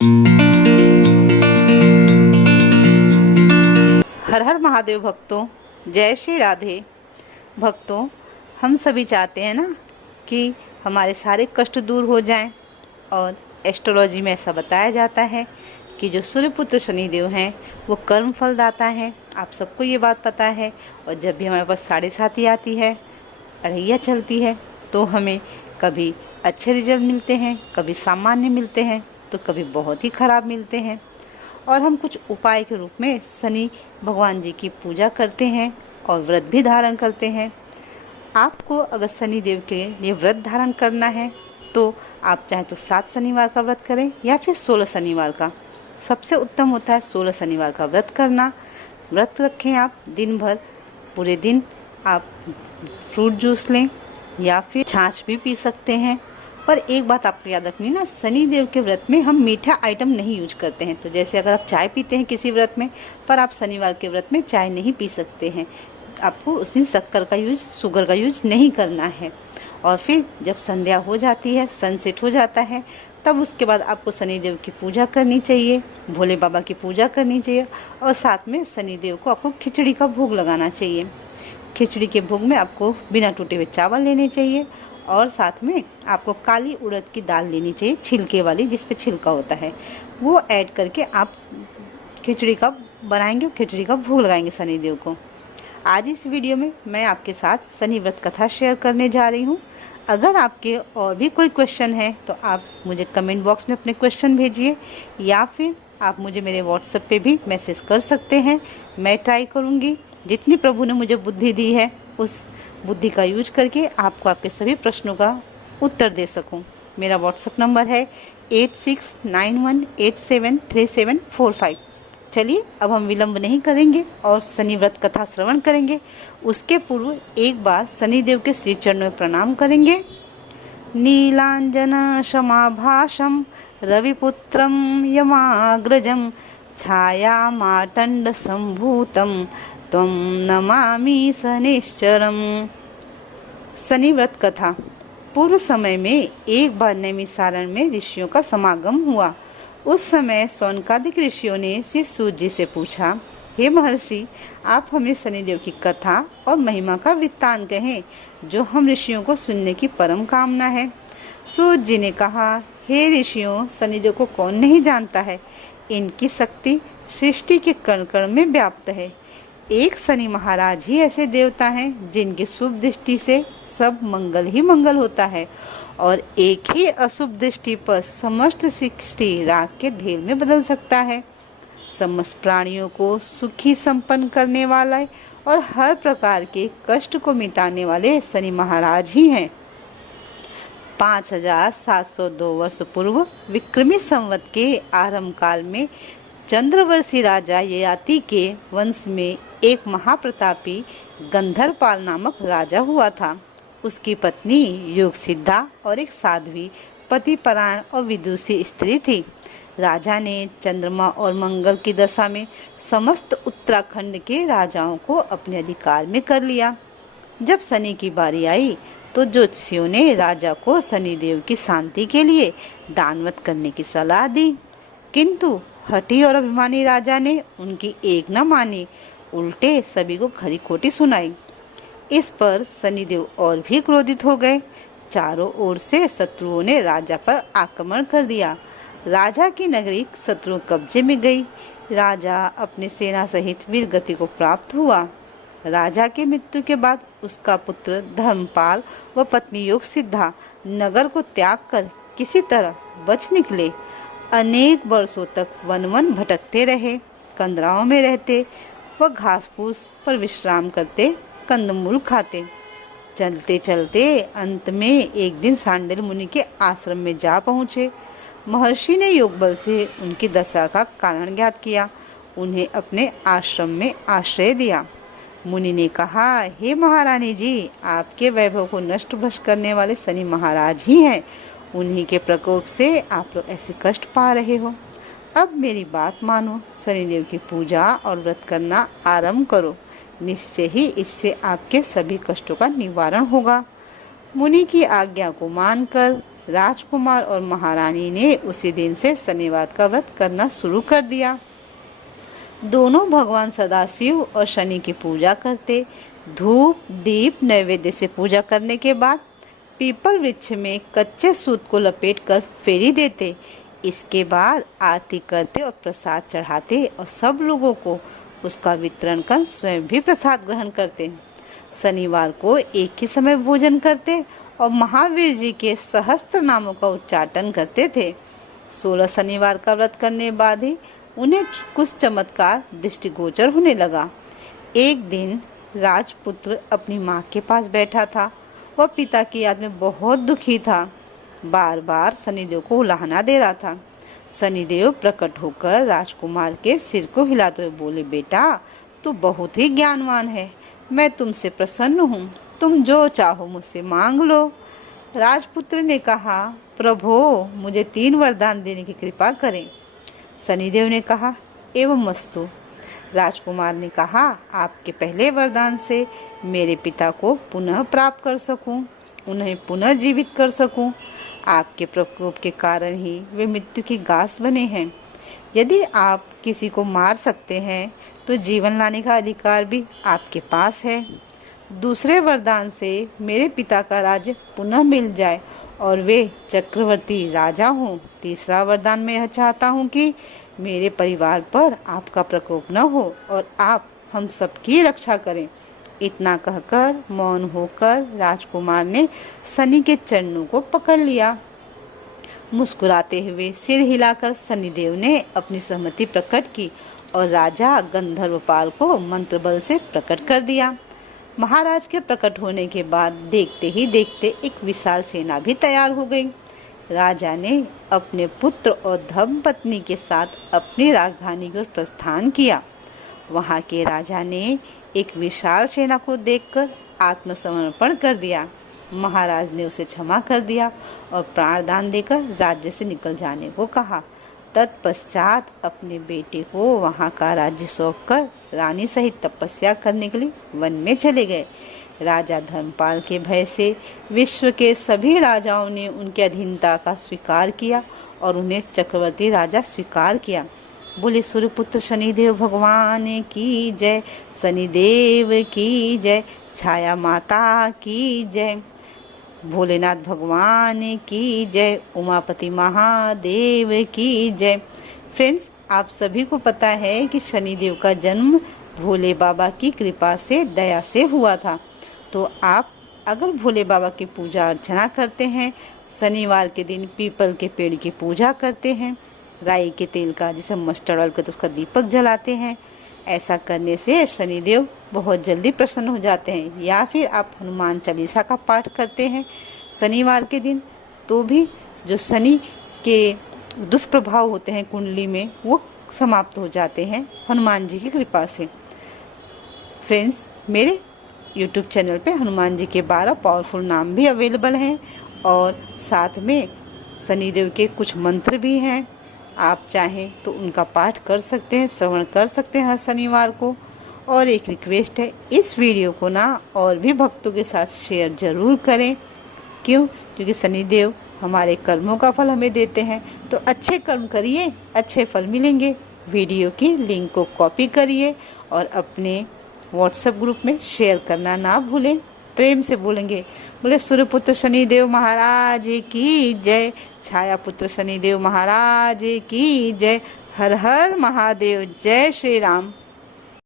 हर हर महादेव भक्तों, जय श्री राधे। भक्तों, हम सभी चाहते हैं ना कि हमारे सारे कष्ट दूर हो जाएं, और एस्ट्रोलॉजी में ऐसा बताया जाता है कि जो सूर्यपुत्र शनिदेव हैं वो कर्म फलदाता है। आप सबको ये बात पता है। और जब भी हमारे पास 7:30 आती है, अढ़ैया चलती है, तो हमें कभी अच्छे रिजल्ट मिलते हैं, कभी सामान्य मिलते हैं, तो कभी बहुत ही खराब मिलते हैं। और हम कुछ उपाय के रूप में शनि भगवान जी की पूजा करते हैं और व्रत भी धारण करते हैं। आपको अगर शनि देव के लिए व्रत धारण करना है तो आप चाहे तो 7 शनिवार का व्रत करें या फिर 16 शनिवार का। सबसे उत्तम होता है 16 शनिवार का व्रत करना। व्रत रखें आप दिन भर, पूरे दिन आप फ्रूट जूस लें या फिर छाछ भी पी सकते हैं। पर एक बात आपको याद रखनी ना, शनि देव के व्रत में हम मीठा आइटम नहीं यूज करते हैं। तो जैसे अगर आप चाय पीते हैं किसी व्रत में, पर आप शनिवार के व्रत में चाय नहीं पी सकते हैं। आपको उस दिन शक्कर का यूज, शुगर का यूज नहीं करना है। और फिर जब संध्या हो जाती है, सनसेट हो जाता है, तब उसके बाद आपको शनिदेव की पूजा करनी चाहिए, भोले बाबा की पूजा करनी चाहिए, और साथ में शनिदेव को आपको खिचड़ी का भोग लगाना चाहिए। खिचड़ी के भोग में आपको बिना टूटे हुए चावल लेने चाहिए, और साथ में आपको काली उड़द की दाल लेनी चाहिए, छिलके वाली, जिस पे छिलका होता है, वो ऐड करके आप खिचड़ी का बनाएंगे और खिचड़ी का भोग लगाएंगे शनिदेव को। आज इस वीडियो में मैं आपके साथ शनि व्रत कथा शेयर करने जा रही हूँ। अगर आपके और भी कोई क्वेश्चन है तो आप मुझे कमेंट बॉक्स में अपने क्वेश्चन भेजिए, या फिर आप मुझे मेरे व्हाट्सएप पे भी मैसेज कर सकते हैं। मैं ट्राई करूँगी जितनी प्रभु ने मुझे बुद्धि दी है उस बुद्धि का यूज करके आपको आपके सभी प्रश्नों का उत्तर दे सकूं। मेरा व्हाट्सएप नंबर है 8691873745। चलिए अब हम विलंब नहीं करेंगे और शनि व्रत कथा श्रवण करेंगे। उसके पूर्व एक बार शनिदेव के श्री चरणों में प्रणाम करेंगे। नीलांजन समाभाषम रविपुत्रम यमाग्रजम छाया माटंड संभूतम त्वं नमामि शनिश्चरम। शनि व्रत कथा। पूर्व समय में एक बार नैमिषारण्य में ऋषियों का समागम हुआ। उस समय शौनकादिक ऋषियों ने श्री सूत जी से पूछा, हे महर्षि, आप हमें शनिदेव की कथा और महिमा का वृत्तांत कहें, जो हम ऋषियों को सुनने की परम कामना है। सूत जी ने कहा, हे ऋषियों, शनिदेव को कौन नहीं जानता है। इनकी शक्ति सृष्टि के कण कण में व्याप्त है। एक शनि महाराज ही ऐसे देवता हैं जिनकी शुभ दृष्टि से सब मंगल ही मंगल होता है, और एक ही अशुभ दृष्टि पर समस्त सृष्टि राख के ढेर में बदल सकता है। समस्त प्राणियों को सुखी संपन्न करने वाला और हर प्रकार के कष्ट को मिटाने वाले शनि महाराज ही हैं। 5702 वर्ष पूर्व विक्रमी संवत के आरंभ काल में चंद्रवर्षी राजा ययाति के वंश में एक महाप्रतापी गंधर्वपाल नामक राजा हुआ था। उसकी पत्नी योग सिद्धा और एक साध्वी, पतिपरायण और विदुषी स्त्री थी। राजा ने चंद्रमा और मंगल की दशा में समस्त उत्तराखंड के राजाओं को अपने अधिकार में कर लिया। जब शनि की बारी आई तो ज्योतिषियों ने राजा को शनिदेव की शांति के लिए दानवत करने की सलाह दी, किंतु हठी और अभिमानी राजा ने उनकी एक न मानी, उल्टे सभी को खरी खोटी सुनाई। इस पर शनिदेव और भी क्रोधित हो गए। चारों ओर से शत्रुओं ने राजा पर आक्रमण कर दिया। राजा की नगरी शत्रु कब्जे में गई। राजा अपने सेना सहित वीरगति को प्राप्त हुआ। राजा की मृत्यु के बाद उसका पुत्र धर्मपाल व पत्नी योग सिद्धा नगर को त्याग कर किसी तरह बच निकले। अनेक वर्षों तक वन वन भटकते रहे, कंदराओं में रहते व घास फूस पर विश्राम करते, कंदमूल खाते। चलते चलते अंत में एक दिन सांडिल्य मुनि के आश्रम में जा पहुँचे। महर्षि ने योग बल से उनकी दशा का कारण ज्ञात किया, उन्हें अपने आश्रम में आश्रय दिया। मुनि ने कहा, हे महारानी जी, आपके वैभव को नष्ट भ्रष्ट करने वाले शनि महाराज ही हैं। उन्हीं के प्रकोप से आप लोग ऐसे कष्ट पा रहे हो। अब मेरी बात मानो, शनिदेव की पूजा और व्रत करना आरंभ करो। निश्चय ही इससे आपके सभी कष्टों का निवारण होगा। मुनि की आज्ञा को मानकर राजकुमार और महारानी ने उसी दिन से शनिवार का व्रत करना शुरू कर दिया। दोनों भगवान सदाशिव और शनि की पूजा करते। धूप दीप नैवेद्य से पूजा करने के बाद पीपल वृक्ष में कच्चे सूत को लपेटकर फेरी देते। इसके बाद आरती करते और प्रसाद चढ़ाते और सब लोगों को उसका वितरण कर स्वयं भी प्रसाद ग्रहण करते। शनिवार को एक ही समय भोजन करते और महावीर जी के सहस्त्र नामों का उच्चाटन करते थे। 16 शनिवार का व्रत करने बाद ही उन्हें कुछ चमत्कार दृष्टिगोचर होने लगा। एक दिन राजपुत्र अपनी माँ के पास बैठा था। वह पिता की याद में बहुत दुखी था। बार बार शनिदेव को उलाहना दे रहा था। शनिदेव प्रकट होकर राजकुमार के सिर को हिलाते हुए बोले, बेटा तू बहुत ही ज्ञानवान है, मैं तुमसे प्रसन्न हूँ, तुम जो चाहो मुझसे मांग लो। राजपुत्र ने कहा, प्रभो मुझे 3 वरदान देने की कृपा करें। शनिदेव ने कहा, एवं मस्तु। राजकुमार ने कहा, आपके पहले वरदान से मेरे पिता को पुनः प्राप्त कर सकूं, उन्हें पुनः जीवित कर सकूं। आपके प्रकोप के कारण ही वे मृत्यु की घास बने हैं। यदि आप किसी को मार सकते हैं तो जीवन लाने का अधिकार भी आपके पास है। दूसरे वरदान से मेरे पिता का राज्य पुनः मिल जाए और वे चक्रवर्ती राजा हों। तीसरा वरदान मैं यह चाहता हूँ कि मेरे परिवार पर आपका प्रकोप न हो और आप हम सबकी रक्षा करें। इतना कहकर मौन होकर राजकुमार ने शनि के चरणों को पकड़ लिया। मुस्कुराते हुए सिर हिलाकर शनिदेव ने अपनी सहमति प्रकट की और राजा गंधर्वपाल को मंत्र बल से प्रकट कर दिया। महाराज के प्रकट होने के बाद देखते ही देखते एक विशाल सेना भी तैयार हो गई। राजा ने अपने पुत्र और धर्मपत्नी के साथ अपनी राजधानी की ओर प्रस्थान किया। वहां के राजा ने एक विशाल सेना को देखकर आत्मसमर्पण कर दिया। महाराज ने उसे क्षमा कर दिया और प्राणदान देकर राज्य से निकल जाने को कहा। तत्पश्चात अपने बेटे को वहां का राज्य सौंपकर रानी सहित तपस्या करने के लिए वन में चले गए। राजा धर्मपाल के भय से विश्व के सभी राजाओं ने उनकी अधीनता का स्वीकार किया और उन्हें चक्रवर्ती राजा स्वीकार किया। बोले सूर्यपुत्र शनिदेव भगवान की जय, शनिदेव की जय, छाया माता की जय, भोलेनाथ भगवान की जय, उमापति महादेव की जय। फ्रेंड्स, आप सभी को पता है कि शनिदेव का जन्म भोले बाबा की कृपा से, दया से हुआ था। तो आप अगर भोले बाबा की पूजा अर्चना करते हैं, शनिवार के दिन पीपल के पेड़ की पूजा करते हैं, राई के तेल का जिसे मस्टर्ड ऑयल कहते हैं उसका दीपक जलाते हैं, ऐसा करने से शनिदेव बहुत जल्दी प्रसन्न हो जाते हैं। या फिर आप हनुमान चालीसा का पाठ करते हैं शनिवार के दिन, तो भी जो शनि के दुष्प्रभाव होते हैं कुंडली में वो समाप्त हो जाते हैं हनुमान जी की कृपा से। फ्रेंड्स, मेरे YouTube चैनल पे हनुमान जी के 12 पावरफुल नाम भी अवेलेबल हैं और साथ में शनिदेव के कुछ मंत्र भी हैं। आप चाहें तो उनका पाठ कर सकते हैं, श्रवण कर सकते हैं हर शनिवार को। और एक रिक्वेस्ट है, इस वीडियो को ना और भी भक्तों के साथ शेयर ज़रूर करें। क्यों? क्योंकि शनिदेव हमारे कर्मों का फल हमें देते हैं। तो अच्छे कर्म करिए, अच्छे फल मिलेंगे। वीडियो की लिंक को कॉपी करिए और अपने व्हाट्सएप ग्रुप में शेयर करना ना भूलें। प्रेम से बोलेंगे, बोले सूर्यपुत्र शनिदेव महाराज की जय, छाया पुत्र शनिदेव महाराज की जय, हर हर महादेव, जय श्री राम।